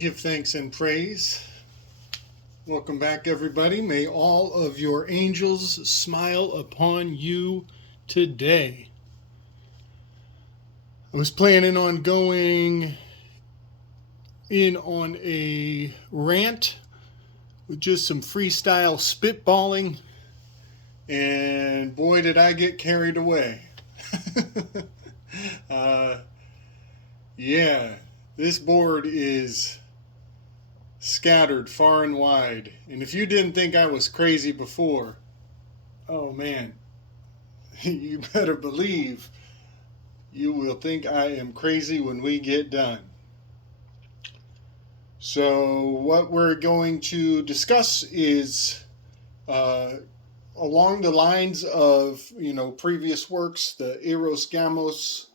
Give thanks and praise. Welcome back, everybody. May all of your angels smile upon you today. I was planning on going in on a rant with just some freestyle spitballing, and boy, did I get carried away. uh, yeah, this board is scattered far and wide. And if you didn't think I was crazy before, oh man, you better believe you will think I am crazy when we get done. So what we're going to discuss is along the lines of, previous works, the Eros Gamos,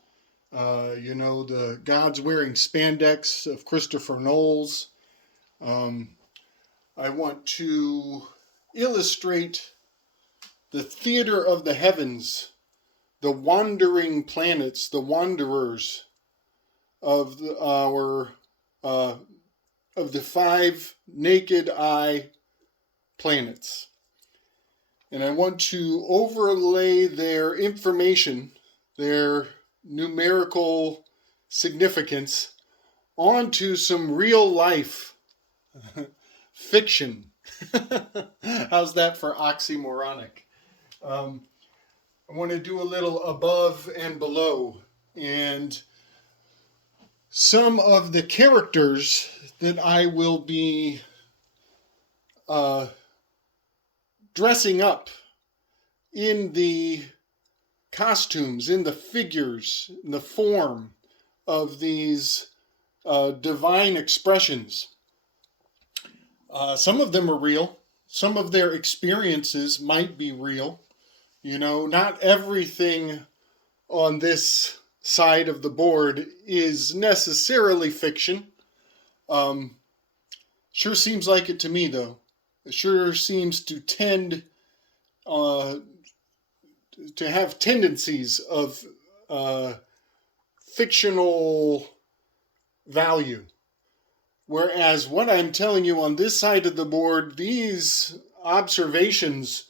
the Gods Wearing Spandex of Christopher Knowles. I want to illustrate the theater of the heavens, the wandering planets, the wanderers of the five naked eye planets. And I want to overlay their information, their numerical significance, onto some real life fiction. How's that for oxymoronic? I want to do a little above and below. And some of the characters that I will be dressing up in the costumes, in the figures, in the form of these divine expressions. Some of them are real. Some of their experiences might be real. Not everything on this side of the board is necessarily fiction. Sure seems like it to me, though. It sure seems to tend to have tendencies of fictional value. Whereas what I'm telling you on this side of the board, these observations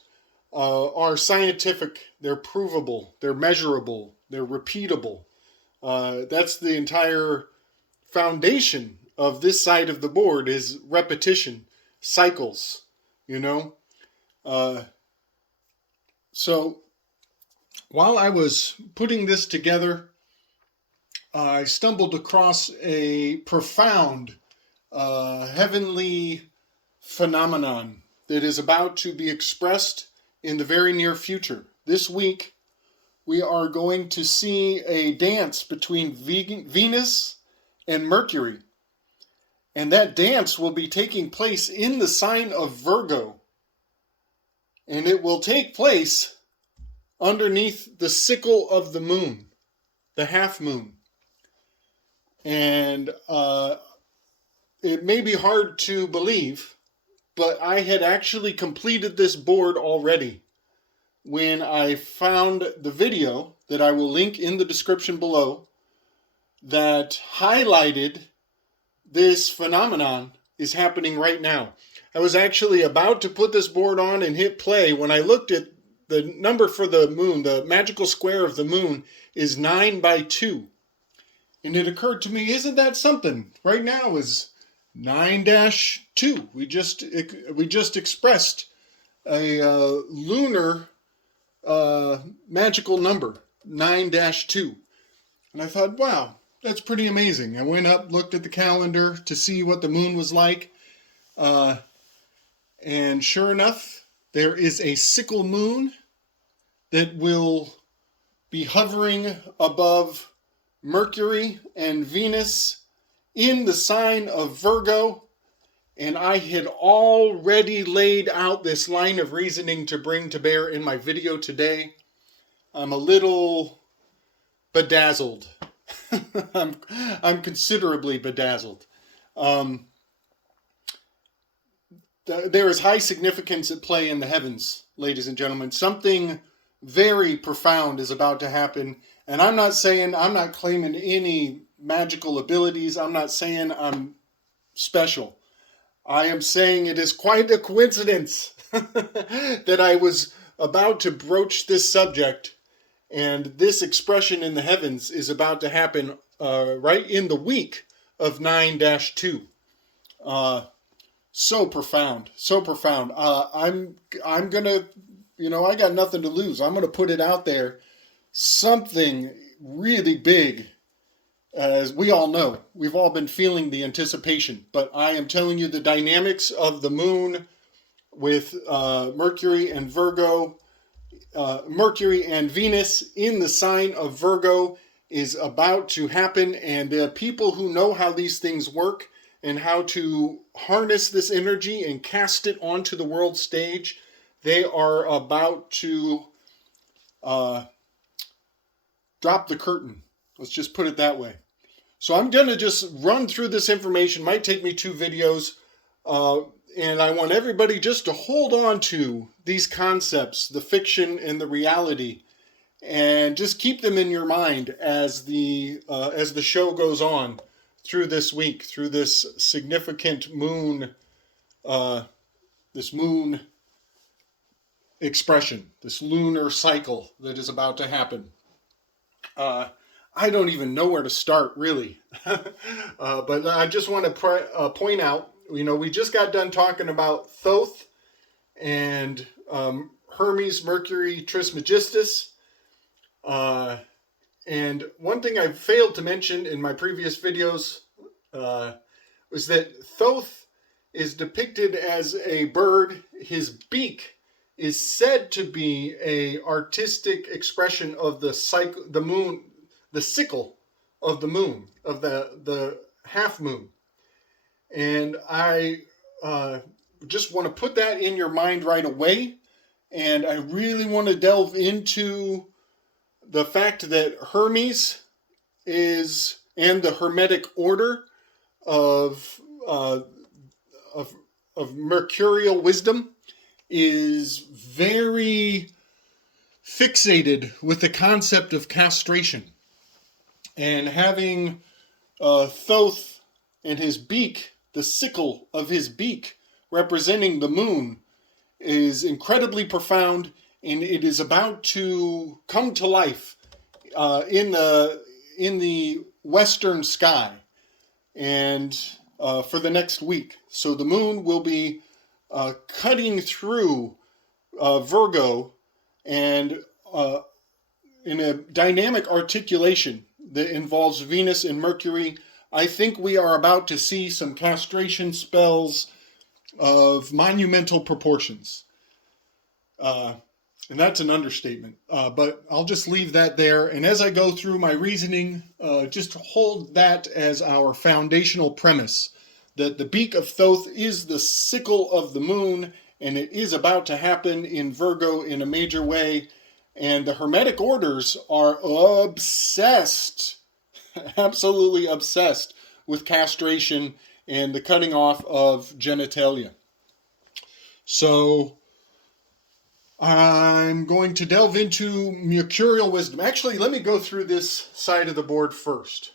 are scientific, they're provable, they're measurable, they're repeatable. That's the entire foundation of this side of the board is repetition, cycles, So while I was putting this together, I stumbled across a profound heavenly phenomenon that is about to be expressed in the very near future. This week, we are going to see a dance between Venus and Mercury. And that dance will be taking place in the sign of Virgo. And it will take place underneath the sickle of the moon, the half moon. And it may be hard to believe, but I had actually completed this board already when I found the video that I will link in the description below that highlighted this phenomenon is happening right now. I was actually about to put this board on and hit play when I looked at the number for the moon. The magical square of the moon is 9/2. And it occurred to me, isn't that something? Right now is 9-2. We just expressed a lunar magical number, 9-2. And I thought, wow, that's pretty amazing. I went up, looked at the calendar to see what the moon was like. And sure enough, there is a sickle moon that will be hovering above Mercury and Venus in the sign of Virgo. And I had already laid out this line of reasoning to bring to bear in my video today. I'm a little bedazzled. I'm considerably bedazzled. There is high significance at play in the heavens, ladies and gentlemen. Something very profound is about to happen. And I'm not claiming any magical abilities. I'm not saying I'm special. I am saying it is quite a coincidence that I was about to broach this subject, and this expression in the heavens is about to happen right in the week of 9-2. So profound, so profound. I'm gonna, I got nothing to lose. I'm gonna put it out there. Something really big, as we all know. We've all been feeling the anticipation, but I am telling you the dynamics of the moon with Mercury and Virgo, Mercury and Venus in the sign of Virgo is about to happen, and the people who know how these things work and how to harness this energy and cast it onto the world stage, they are about to drop the curtain. Let's just put it that way. So I'm going to just run through this information. Might take me 2 videos. And I want everybody just to hold on to these concepts, the fiction and the reality, and just keep them in your mind as the show goes on through this week, through this significant moon, this moon expression, this lunar cycle that is about to happen. I don't even know where to start, really. But I just want to point out, we just got done talking about Thoth and Hermes, Mercury, Trismegistus. And one thing I failed to mention in my previous videos was that Thoth is depicted as a bird. His beak is said to be a artistic expression of the moon, the sickle of the moon, of the half moon. And I just want to put that in your mind right away. And I really want to delve into the fact that Hermes is, and the Hermetic order of mercurial wisdom is very fixated with the concept of castration. And having Thoth and his beak, the sickle of his beak, representing the moon, is incredibly profound, and it is about to come to life in the western sky, and for the next week. So the moon will be cutting through Virgo, and in a dynamic articulation that involves Venus and Mercury. I think we are about to see some castration spells of monumental proportions. And that's an understatement. But I'll just leave that there. And as I go through my reasoning, just hold that as our foundational premise, that the beak of Thoth is the sickle of the moon, and it is about to happen in Virgo in a major way. And the Hermetic orders are obsessed, absolutely obsessed with castration and the cutting off of genitalia. So I'm going to delve into mercurial wisdom. Actually, let me go through this side of the board first.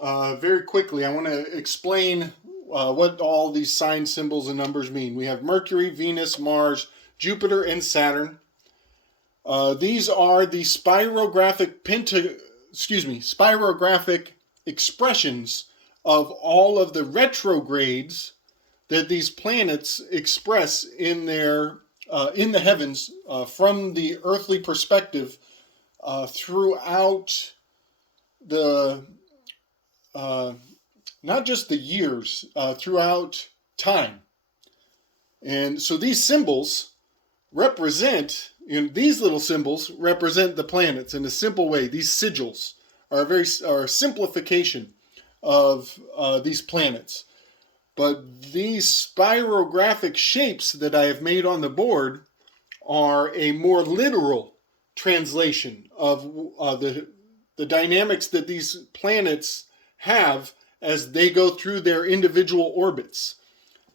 Very quickly, I want to explain what all these sign symbols and numbers mean. We have Mercury, Venus, Mars, Jupiter, and Saturn. These are the spirographic expressions of all of the retrogrades that these planets express in their in the heavens from the earthly perspective throughout the not just the years, throughout time. And so these symbols represent, these little symbols represent the planets in a simple way. These sigils are a simplification of these planets. But these spirographic shapes that I have made on the board are a more literal translation of the dynamics that these planets have as they go through their individual orbits.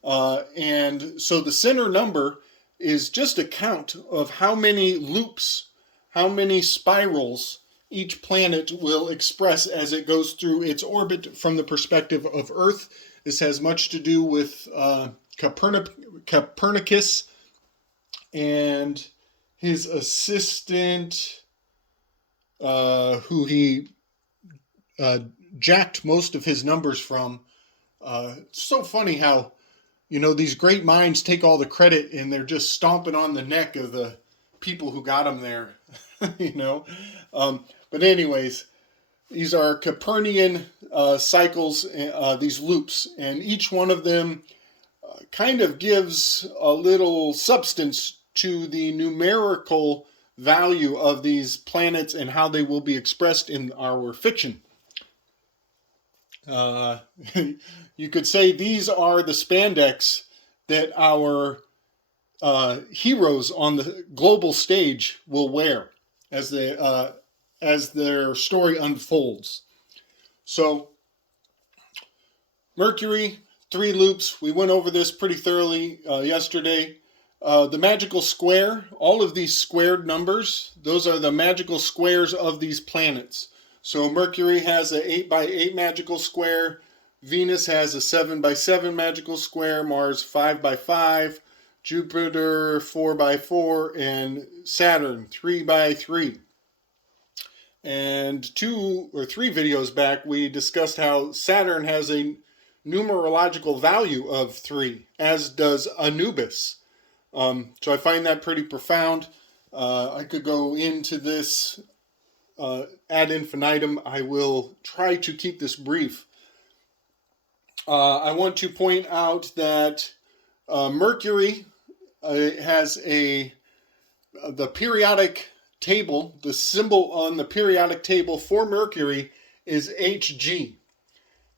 And so the center number is just a count of how many loops, how many spirals each planet will express as it goes through its orbit from the perspective of Earth. This has much to do with Copernicus and his assistant, who he jacked most of his numbers from. It's so funny how, these great minds take all the credit and they're just stomping on the neck of the people who got them there, But anyways, these are Copernican cycles, these loops, and each one of them kind of gives a little substance to the numerical value of these planets and how they will be expressed in our fiction. You could say these are the spandex that our heroes on the global stage will wear as their story unfolds. So, Mercury, 3 loops. We went over this pretty thoroughly yesterday. The magical square, all of these squared numbers, those are the magical squares of these planets. So Mercury has an 8x8 magical square, Venus has a 7x7 magical square, Mars 5x5, Jupiter 4x4, and Saturn 3x3. And 2 or 3 videos back, we discussed how Saturn has a numerological value of 3, as does Anubis. So I find that pretty profound. I could go into this ad infinitum. I will try to keep this brief. I want to point out that Mercury has the periodic table, the symbol on the periodic table for Mercury is Hg.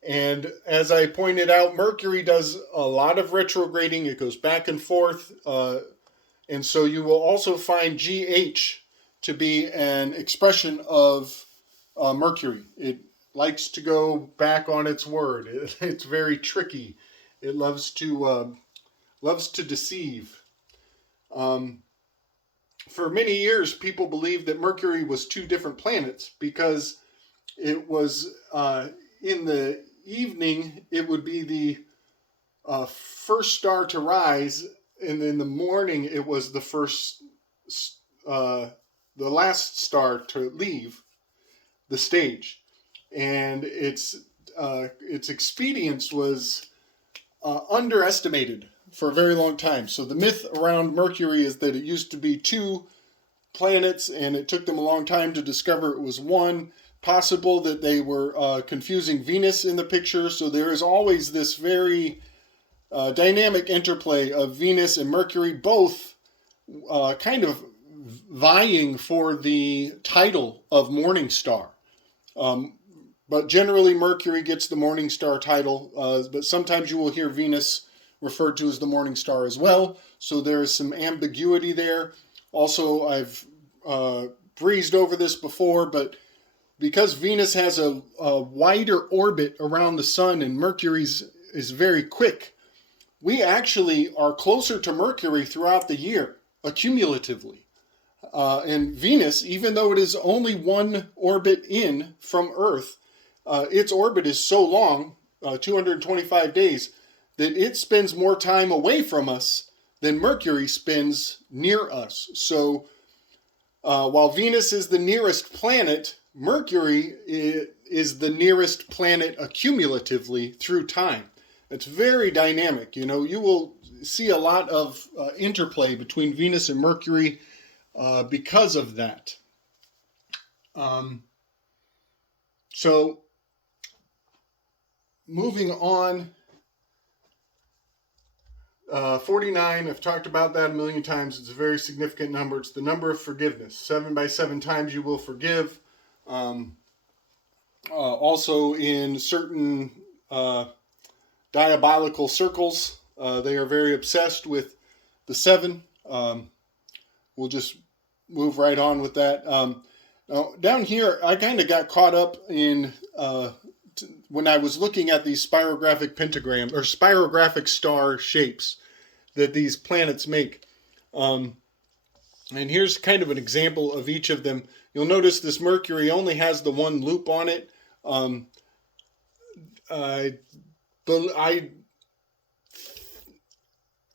And as I pointed out, Mercury does a lot of retrograding. It goes back and forth. And so you will also find GH to be an expression of Mercury. It likes to go back on its word. It's very tricky. It loves to deceive. For many years, people believed that Mercury was 2 different planets because it was in the evening, it would be the first star to rise, and in the morning, it was the last star to leave the stage. And its expedience was underestimated for a very long time. So the myth around Mercury is that it used to be 2 planets, and it took them a long time to discover it was 1. Possible that they were confusing Venus in the picture. So there is always this very dynamic interplay of Venus and Mercury, both kind of vying for the title of morning star. But generally Mercury gets the morning star title, but sometimes you will hear Venus referred to as the morning star as well. So there is some ambiguity there. Also, I've breezed over this before, but because Venus has a wider orbit around the sun and Mercury's is very quick, we actually are closer to Mercury throughout the year, accumulatively. And Venus, even though it is only 1 orbit in from Earth, its orbit is so long, 225 days, that it spends more time away from us than Mercury spends near us. So while Venus is the nearest planet, Mercury is the nearest planet accumulatively through time. It's very dynamic. You will see a lot of interplay between Venus and Mercury because of that. So moving on, 49, I've talked about that a million times. It's a very significant number. It's the number of forgiveness. 7x7 times you will forgive. Also in certain diabolical circles, they are very obsessed with the 7. We'll just move right on with that. Now, down here, I kind of got caught up in when I was looking at these spirographic pentagrams or spirographic star shapes that these planets make. And here's kind of an example of each of them. you'll notice this Mercury only has the one loop on it. I, I,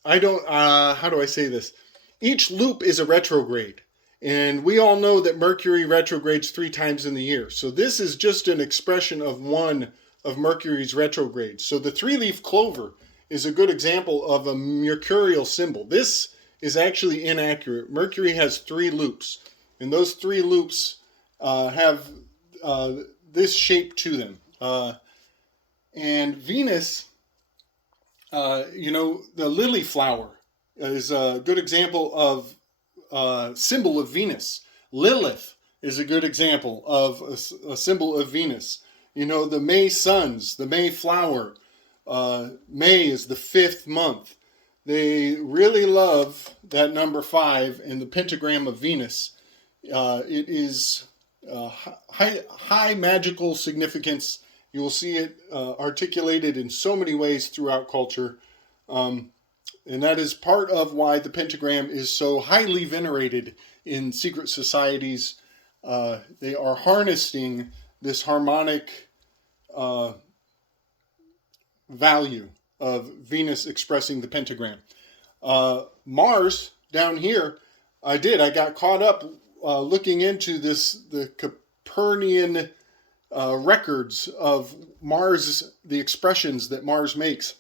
I don't, how do I say this? Each loop is a retrograde. And we all know that Mercury retrogrades 3 times in the year. So this is just an expression of one of Mercury's retrogrades. So the 3-leaf clover is a good example of a mercurial symbol. This is actually inaccurate. Mercury has 3 loops, and those 3 loops have this shape to them. And Venus, the lily flower is a good example of symbol of Venus. Lilith is a good example of a symbol of Venus. The May suns, the May flower. May is the 5th month. They really love that number 5 and the pentagram of Venus. It is high magical significance. You will see it articulated in so many ways throughout culture. And that is part of why the pentagram is so highly venerated in secret societies. They are harnessing this harmonic value of Venus expressing the pentagram. Mars, down here, I got caught up looking into the Copernican records of Mars, the expressions that Mars makes.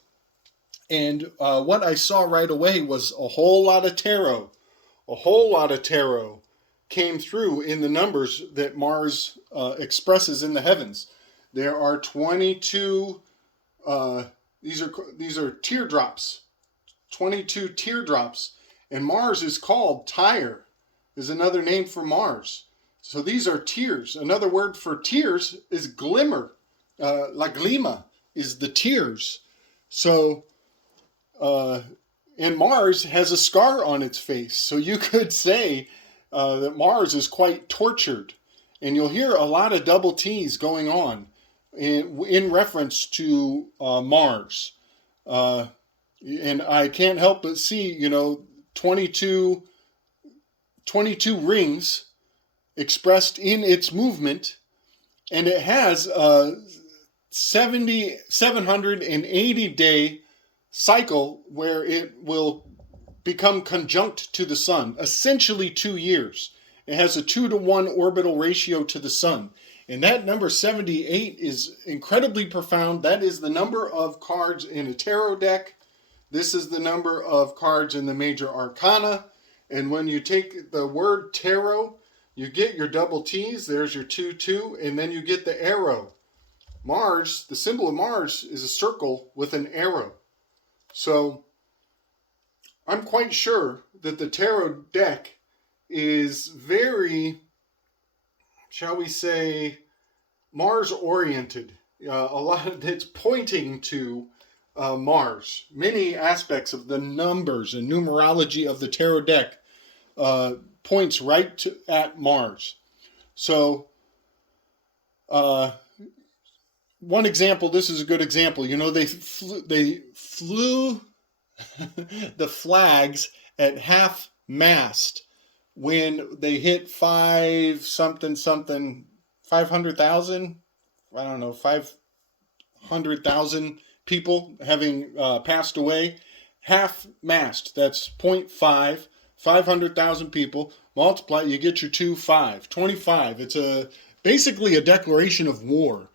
And what I saw right away was a whole lot of tarot. A whole lot of tarot came through in the numbers that Mars expresses in the heavens. There are 22, these are teardrops, 22 teardrops. And Mars is called Tyre, is another name for Mars. So these are tears. Another word for tears is glimmer. Lagrima is the tears. So, and Mars has a scar on its face. So you could say that Mars is quite tortured. And you'll hear a lot of double T's going on in reference to Mars. And I can't help but see, 22 rings expressed in its movement, and it has a 780 day cycle where it will become conjunct to the sun, essentially 2 years. It has a 2-to-1 orbital ratio to the sun. And that number 78 is incredibly profound. That is the number of cards in a tarot deck. This is the number of cards in the major arcana. And when you take the word tarot, you get your double T's. There's your 2-2, and then you get the arrow. Mars, the symbol of Mars is a circle with an arrow. So I'm quite sure that the tarot deck is very, shall we say, Mars-oriented. A lot of it's pointing to Mars. Many aspects of the numbers and numerology of the tarot deck points right at Mars. So, one example, this is a good example. They flew the flags at half mast when they hit 500,000, I don't know, 500,000 people having passed away. Half mast, that's 0.5, 500,000 people. Multiply, you get your 25. It's basically a declaration of war,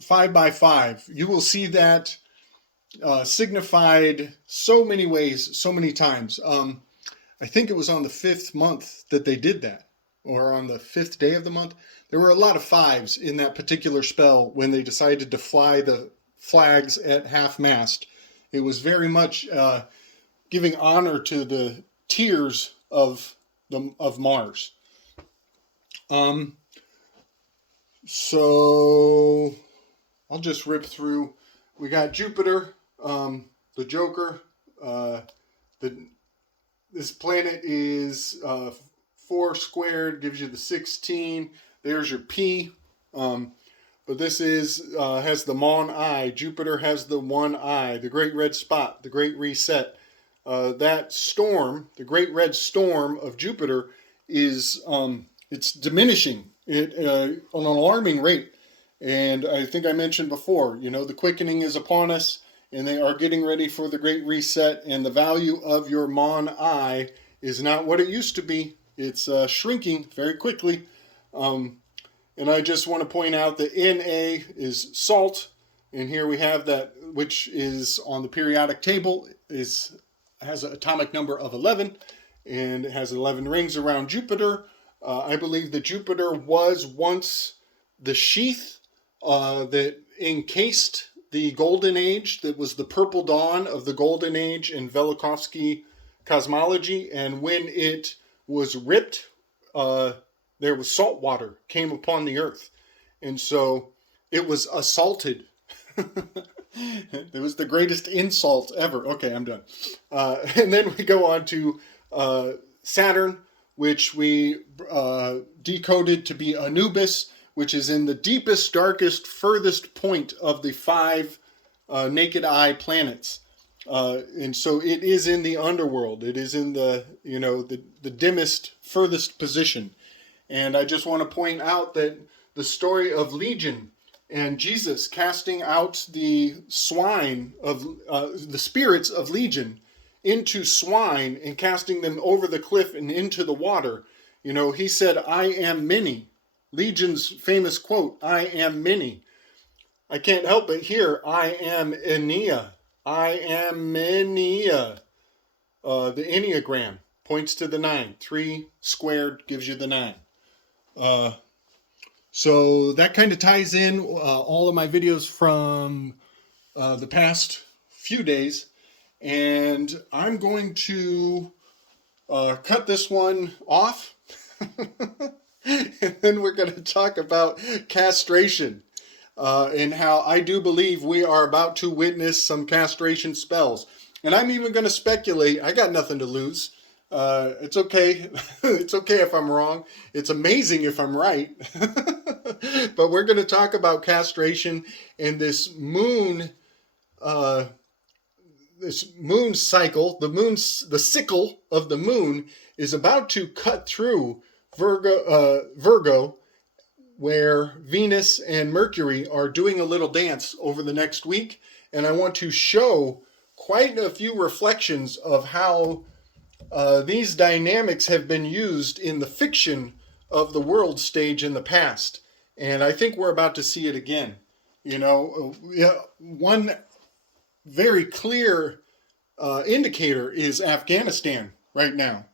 5 by 5. You will see that signified so many ways, so many times. I think it was on the 5th month that they did that, or on the 5th day of the month. There were a lot of 5s in that particular spell when they decided to fly the flags at half mast. It was very much giving honor to the tears of Mars. So I'll just rip through. We got Jupiter, the Joker. This planet is 4 squared, gives you the 16. There's your P. But this has the Mon eye. Jupiter has the one eye, the great red spot, the great reset. That storm, the great red storm of Jupiter, is it's diminishing at an alarming rate. And I think I mentioned before, the quickening is upon us, and they are getting ready for the Great Reset, and the value of your Mon I is not what it used to be. It's shrinking very quickly. And I just want to point out that Na is salt, and here we have that, which is on the periodic table, has an atomic number of 11, and it has 11 rings around Jupiter. I believe that Jupiter was once the sheath that encased the Golden Age, that was the purple dawn of the Golden Age in Velikovsky cosmology, and when it was ripped, there was salt water came upon the earth, and so it was assaulted. It was the greatest insult ever. Okay, I'm done. And then we go on to Saturn, which we decoded to be Anubis, which is in the deepest, darkest, furthest point of the 5 naked eye planets. And so it is in the underworld. It is in the dimmest, furthest position. And I just want to point out that the story of Legion and Jesus casting out the swine of the spirits of Legion into swine and casting them over the cliff and into the water. He said, "I am many." Legion's famous quote, "I am many." I can't help but hear, "I am Enea." I am Enea. The Enneagram points to the 9. 3 squared gives you the 9. So that kind of ties in all of my videos from the past few days. And I'm going to cut this one off. And then we're going to talk about castration. And how I do believe we are about to witness some castration spells. And I'm even going to speculate. I got nothing to lose. It's okay. It's okay if I'm wrong. It's amazing if I'm right. But we're going to talk about castration and this moon cycle. The sickle of the moon is about to cut through Virgo, where Venus and Mercury are doing a little dance over the next week. And I want to show quite a few reflections of how these dynamics have been used in the fiction of the world stage in the past. And I think we're about to see it again. One very clear indicator is Afghanistan right now.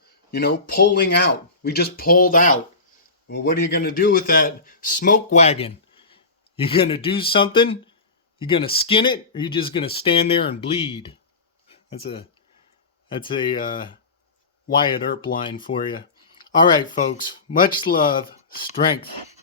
Pulling out. We just pulled out. Well, what are you going to do with that smoke wagon? You're going to do something? You're going to skin it? Or are you just going to stand there and bleed? That's a Wyatt Earp line for you. All right, folks. Much love. Strength.